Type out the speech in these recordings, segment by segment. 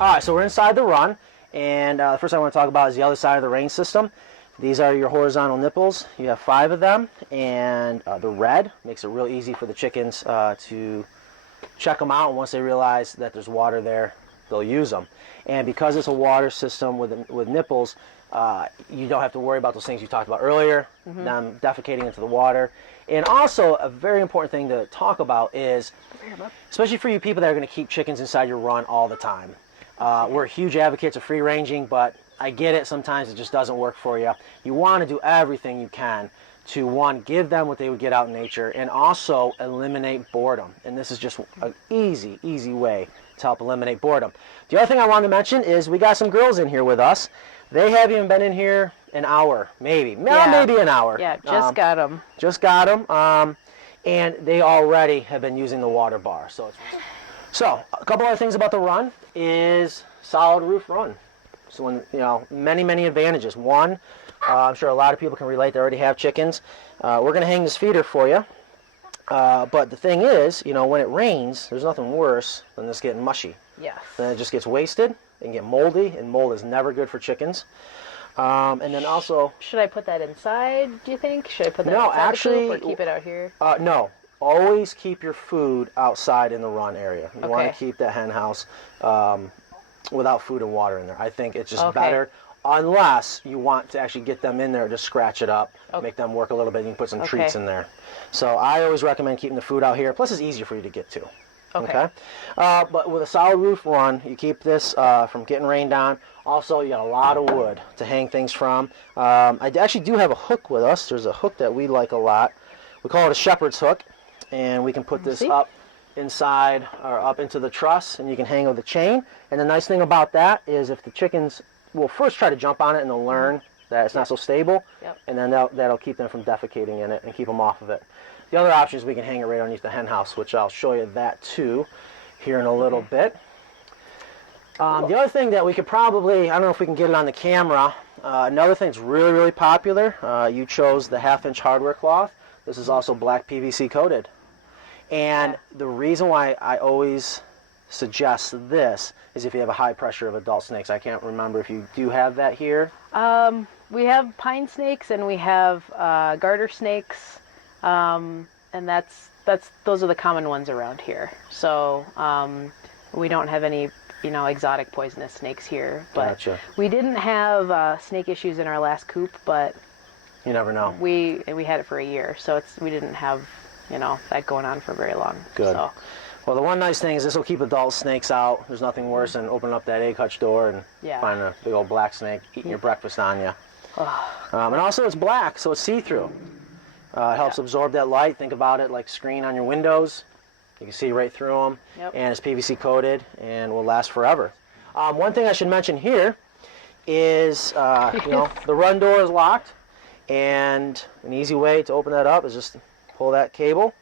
All right, so we're inside the run, and the first thing I want to talk about is the other side of the range system. These are your horizontal nipples. You have 5 of them, and the red makes it real easy for the chickens to check them out, and once they realize that there's water there, they'll use them. And because it's a water system with nipples, you don't have to worry about those things you talked about earlier, them defecating into the water. And also, a very important thing to talk about is, especially for you people that are going to keep chickens inside your run all the time. We're huge advocates of free ranging, but I get it, sometimes it just doesn't work for you. You want to do everything you can to, one, give them what they would get out in nature, and also eliminate boredom. And this is just an easy, easy way to help eliminate boredom. The other thing I wanted to mention is we got some girls in here with us. They haven't even been in here an hour, maybe an hour. Yeah, just got them. Just got them, and they already have been using the water bar. So a couple other things about the run is solid roof run. So when, many advantages. One, I'm sure a lot of people can relate. They already have chickens. We're going to hang this feeder for you. But the thing is, when it rains, there's nothing worse than this getting mushy. Yes. Then it just gets wasted and get moldy, and mold is never good for chickens. And then also, should I put that inside, do you think? Should I put that no, inside actually, the coop or keep it out here? No. Always keep your food outside in the run area. You want to keep that hen house without food and water in there. I think it's just better, unless you want to actually get them in there, just scratch it up, make them work a little bit, and you can put some treats in there. So I always recommend keeping the food out here. Plus, it's easier for you to get to. Okay. But with a solid roof run, you keep this from getting rained on. Also, you got a lot of wood to hang things from. I actually do have a hook with us. There's a hook that we like a lot. We call it a shepherd's hook, and we can put this up inside or up into the truss, and you can hang with a chain. And the nice thing about that is if the chickens will first try to jump on it, and they'll learn that it's not so stable, and then that'll keep them from defecating in it and keep them off of it. The other option is we can hang it right underneath the hen house, which I'll show you that too here in a little bit. The other thing that we could probably, I don't know if we can get it on the camera, another thing that's really, really popular, you chose the 1/2-inch hardware cloth. This is also black PVC coated. And the reason why I always suggest this is if you have a high pressure of adult snakes. I can't remember if you do have that here. We have pine snakes and we have garter snakes, and those are the common ones around here. So we don't have any exotic poisonous snakes here. But we didn't have snake issues in our last coop, but you never know. We had it for a year, so we didn't have that going on for very long. Good. So. Well, the one nice thing is this will keep adult snakes out. There's nothing worse than opening up that egg hutch door and finding a big old black snake eating your breakfast on you. And also it's black, so it's see-through. It helps absorb that light. Think about it like a screen on your windows. You can see right through them, and it's PVC coated and will last forever. One thing I should mention here is, the run door is locked, and an easy way to open that up is just pull that cable,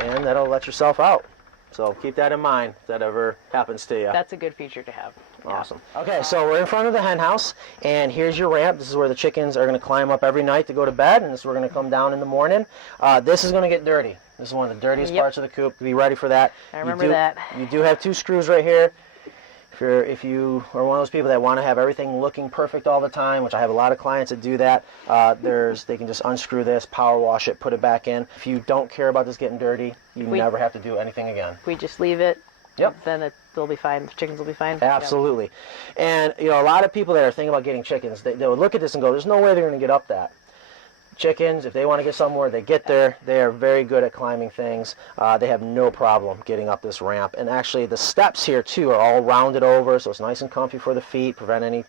and that'll let yourself out. So keep that in mind if that ever happens to you. That's a good feature to have. Awesome. Okay, so we're in front of the hen house, and here's your ramp. This is where the chickens are going to climb up every night to go to bed, and this is where we're going to come down in the morning. This is going to get dirty. This is one of the dirtiest parts of the coop. Be ready for that. I remember that. You do have 2 screws right here. If you are one of those people that want to have everything looking perfect all the time, which I have a lot of clients that do that, they can just unscrew this, power wash it, put it back in. If you don't care about this getting dirty, you never have to do anything again. We just leave it. Then they'll be fine. The chickens will be fine. Absolutely. And a lot of people that are thinking about getting chickens, they would look at this and go, "There's no way they're going to get up that." Chickens, if they want to get somewhere, they get there. They are very good at climbing things. They have no problem getting up this ramp. And actually, the steps here, too, are all rounded over, so it's nice and comfy for the feet, prevent any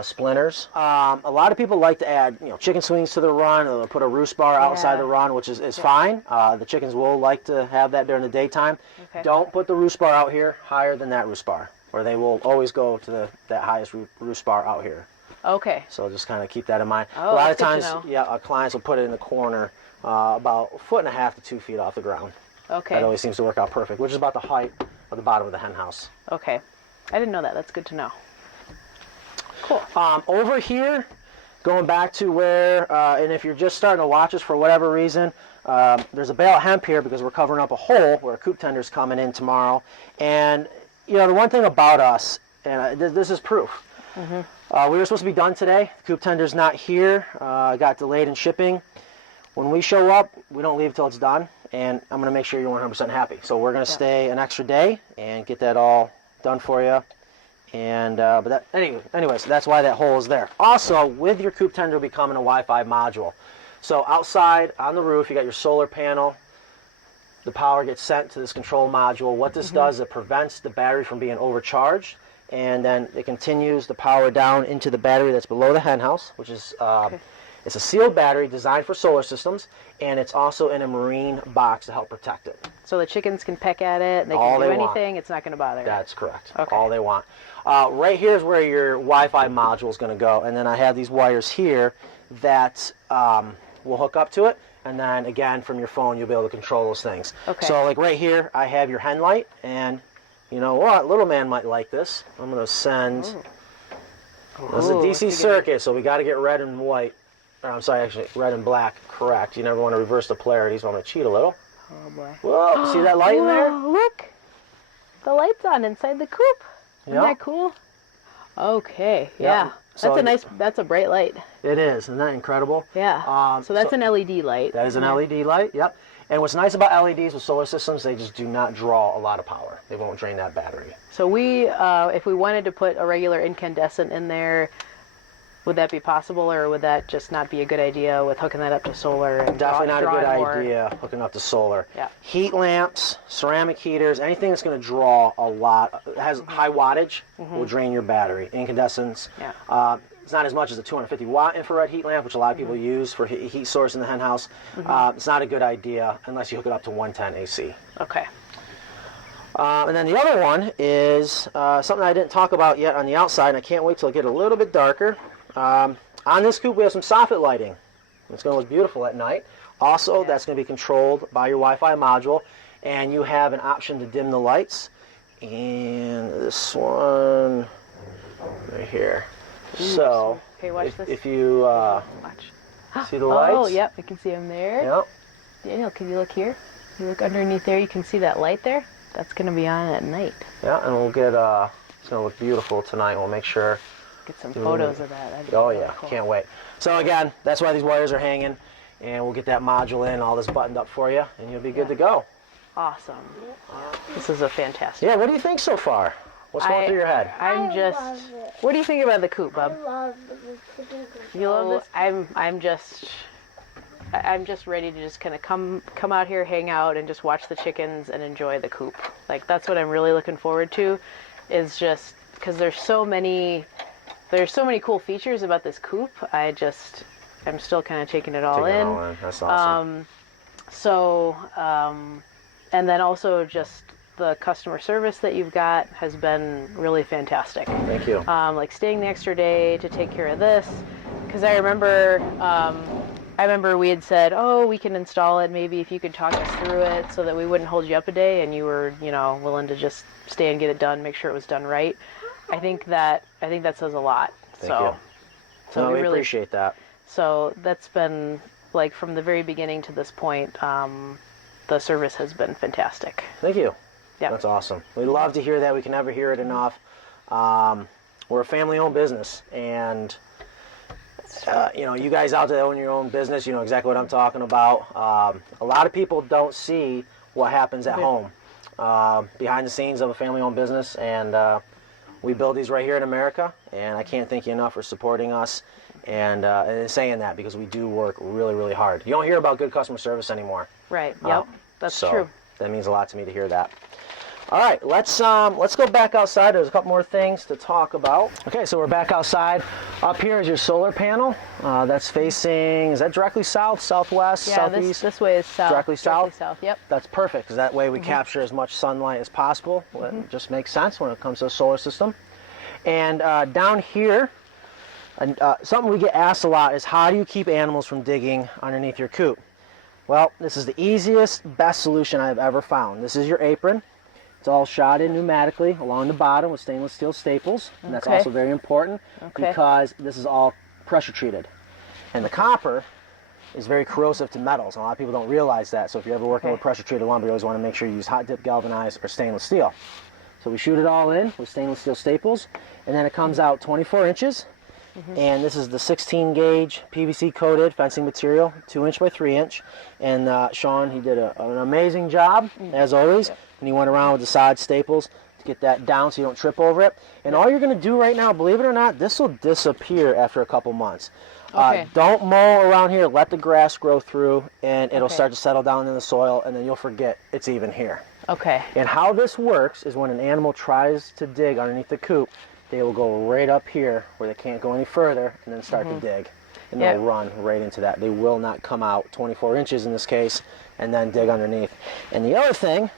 splinters. A lot of people like to add chicken swings to the run, or put a roost bar outside the run, which is fine. The chickens will like to have that during the daytime. Don't put the roost bar out here higher than that roost bar, or they will always go to that highest roost bar out here. Okay. So just kind of keep that in mind. Oh, a lot of times, our clients will put it in the corner about 1.5 to 2 feet off the ground. Okay. That always seems to work out perfect, which is about the height of the bottom of the hen house. Okay. I didn't know that. That's good to know. Cool. Over here, going back to where, and if you're just starting to watch us for whatever reason, there's a bale of hemp here because we're covering up a hole where a coop tender's coming in tomorrow. And you know, the one thing about us, and this is proof. We were supposed to be done today. The coop tender's not here. Got delayed in shipping. When we show up, we don't leave till it's done, and I'm going to make sure you're 100% happy. So we're going to stay an extra day and get that all done for you. And but that, anyways, that's why that hole is there. Also, with your coop tender will be coming a Wi-Fi module. So outside on the roof, you got your solar panel. The power gets sent to this control module. What this does, it prevents the battery from being overcharged, and then it continues the power down into the battery that's below the hen house, which is it's a sealed battery designed for solar systems, and it's also in a marine box to help protect it. So the chickens can peck at it, and they can do anything. It's not going to bother it. That's correct. Okay. All they want. Right here is where your Wi-Fi module is going to go, and then I have these wires here that will hook up to it, and then again from your phone you'll be able to control those things. Okay. So like right here I have your hen light, and you know what, little man might like this. I'm going to send. This is a DC circuit, so we got to get red and white. Or, I'm sorry, actually red and black correct. You never want to reverse the polarity, so I'm going to cheat a little. Oh boy. Whoa, see that light in there? Look, the light's on inside the coop. Isn't Yep. that cool? Okay, yeah. So That's a bright light. It is. Isn't that incredible? Yeah. So that's an LED light. That is an LED light, yep. And what's nice about LEDs with solar systems, they just do not draw a lot of power. They won't drain that battery. So we, if we wanted to put a regular incandescent in there, would that be possible, or would that just not be a good idea with hooking that up to solar? And Definitely not a good more? idea hooking up to solar. Yeah. Heat lamps, ceramic heaters, anything that's going to draw a lot, has high wattage, will drain your battery. Incandescents. Yeah. It's not as much as a 250 watt infrared heat lamp, which a lot of people use for heat source in the hen house. It's not a good idea unless you hook it up to 110 AC. Okay. And then the other one is something I didn't talk about yet on the outside, and I can't wait till it gets a little bit darker. On this coop, we have some soffit lighting. It's going to look beautiful at night. Also, that's going to be controlled by your Wi-Fi module, and you have an option to dim the lights. And this one right here. So, okay, watch this. if you Watch. see the lights. Oh, yep, I can see them there. Yep. Daniel, can you look here? You look underneath there, you can see that light there? That's going to be on at night. Yeah, and we'll get, it's going to look beautiful tonight. We'll make sure. Get some photos of that. That'd be Oh, really yeah, cool. can't wait. So, again, that's why these wires are hanging, and we'll get that module in, all this buttoned up for you, and you'll be good to go. Awesome. This is a fantastic. Yeah, what do you think so far? What's going through your head? I'm just. What do you think about the coop, Bub? I love the chicken coop. You love this? I'm just ready to just kind of come out here, hang out, and just watch the chickens and enjoy the coop. Like, that's what I'm really looking forward to, is just because there's so many cool features about this coop. I'm still kind of taking it all in. That's awesome. And then also just the customer service that you've got has been really fantastic. Thank you. Like staying the extra day to take care of this, because I remember we had said, oh, we can install it maybe if you could talk us through it so that we wouldn't hold you up a day, and you were, willing to just stay and get it done, make sure it was done right. I think that says a lot. Thank you. So we we really appreciate that. So that's been, like, from the very beginning to this point, the service has been fantastic. Thank you. Yeah. That's awesome. We love to hear that. We can never hear it enough. We're a family-owned business, and you guys out there that own your own business, you know exactly what I'm talking about. A lot of people don't see what happens at home, behind the scenes of a family-owned business, and we build these right here in America, and I can't thank you enough for supporting us and saying that, because we do work really, really hard. You don't hear about good customer service anymore. Right. Yep. That's true. That means a lot to me to hear that. All right, let's go back outside. There's a couple more things to talk about. Okay, so we're back outside. Up here is your solar panel. That's facing, is that directly south, southwest, southeast? This way is south. Directly south? Yep. That's perfect, because that way we capture as much sunlight as possible. It just makes sense when it comes to a solar system. And down here, something we get asked a lot is, how do you keep animals from digging underneath your coop? Well, this is the easiest, best solution I've ever found. This is your apron. It's all shot in pneumatically along the bottom with stainless steel staples. And that's also very important because this is all pressure treated. And the copper is very corrosive to metals. And a lot of people don't realize that. So if you're ever working with pressure treated lumber, you always want to make sure you use hot dip galvanized or stainless steel. So we shoot it all in with stainless steel staples, and then it comes out 24 inches. And this is the 16 gauge PVC coated fencing material, 2-inch by 3-inch. And Sean, he did an amazing job, as always. And he went around with the side staples to get that down so you don't trip over it. And all you're going to do right now, believe it or not, this will disappear after a couple months. Okay. Don't mow around here. Let the grass grow through, and it'll start to settle down in the soil, and then you'll forget it's even here. Okay. And how this works is when an animal tries to dig underneath the coop, they will go right up here where they can't go any further and then start to dig. And they'll run right into that. They will not come out 24 inches in this case and then dig underneath. And the other thing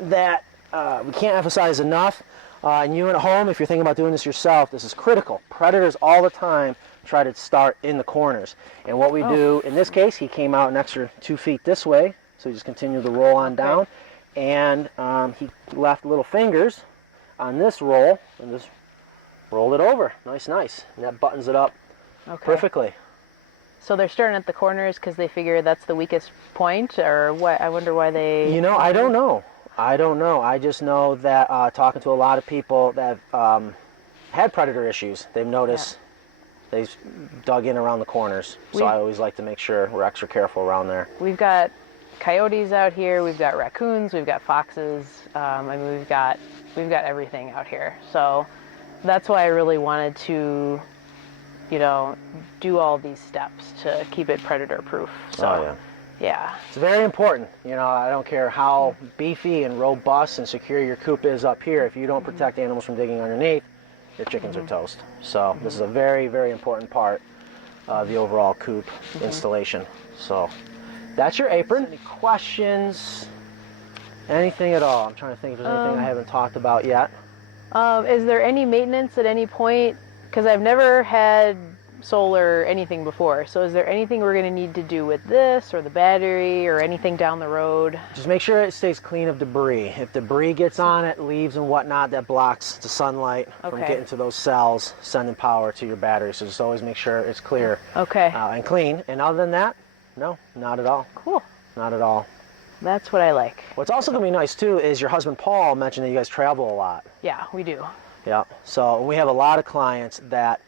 that we can't emphasize enough, and you at home, if you're thinking about doing this yourself, this is critical. Predators all the time try to start in the corners. And what we do, in this case, he came out an extra 2 feet this way, so he just continued to roll on down. And he left little fingers on this roll and just rolled it over. Nice. And that buttons it up perfectly. So they're starting at the corners because they figure that's the weakest point, or what? I wonder why they... You know, I don't know. I just know that talking to a lot of people that had predator issues, they've noticed they've dug in around the corners. So I always like to make sure we're extra careful around there. We've got coyotes out here, we've got raccoons, we've got foxes. I mean, we've got everything out here. So that's why I really wanted to, you know, do all these steps to keep it predator proof. So yeah. It's very important. You know, I don't care how beefy and robust and secure your coop is up here. If you don't protect animals from digging underneath, your chickens are toast. So this is a very, very important part of the overall coop installation. So that's your apron. Any questions? Anything at all? I'm trying to think if there's anything I haven't talked about yet. Is there any maintenance at any point? Because I've never had solar anything before. So is there anything we're going to need to do with this or the battery or anything down the road? Just make sure it stays clean of debris. If debris gets on it, leaves and whatnot, that blocks the sunlight from getting to those cells, sending power to your battery. So just always make sure it's clear and clean. And other than that, no, not at all. Cool. Not at all. That's what I like. What's also going to be nice too is your husband Paul mentioned that you guys travel a lot. Yeah, we do. Yeah. So we have a lot of clients that,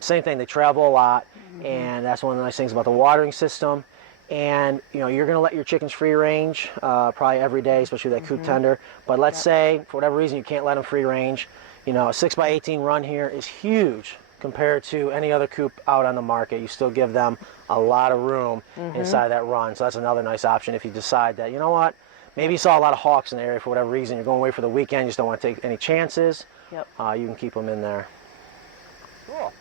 same thing, they travel a lot, and that's one of the nice things about the watering system. And you know, you're going to let your chickens free range probably every day, especially that coop tender. But let's say for whatever reason you can't let them free range. You know, a 6x18 run here is huge compared to any other coop out on the market. You still give them a lot of room inside that run. So that's another nice option if you decide that, you know what, maybe you saw a lot of hawks in the area for whatever reason, you're going away for the weekend, you just don't want to take any chances. You can keep them in there. Cool.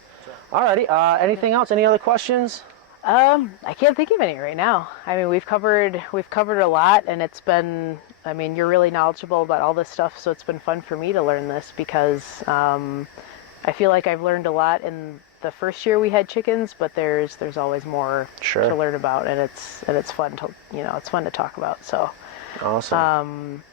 Alrighty, anything else? Any other questions? I can't think of any right now. I mean, we've covered a lot, and it's been, I mean, you're really knowledgeable about all this stuff, so it's been fun for me to learn this because I feel like I've learned a lot in the first year we had chickens, but there's always more to learn about, and it's fun to, you know, it's fun to talk about. So awesome.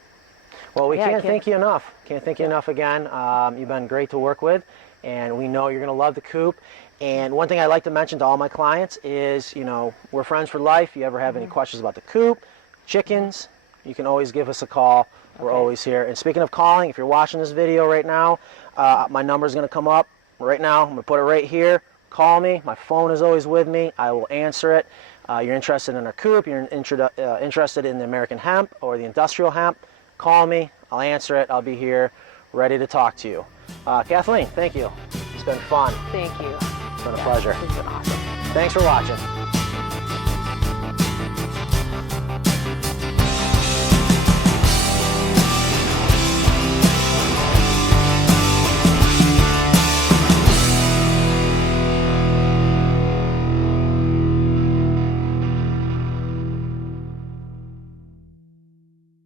Well, we can't thank you enough. Can't thank you enough again. You've been great to work with, and we know you're going to love the coop. And one thing I like to mention to all my clients is, you know, we're friends for life. If you ever have any questions about the coop, chickens, you can always give us a call. We're always here. And speaking of calling, if you're watching this video right now, my number is going to come up right now. I'm going to put it right here. Call me. My phone is always with me. I will answer it. You're interested in our coop, you're interested in the American hemp or the industrial hemp, call me. I'll answer it. I'll be here ready to talk to you. Kathleen, thank you. It's been fun. Thank you. It's been a pleasure. It's been awesome. Thanks for watching.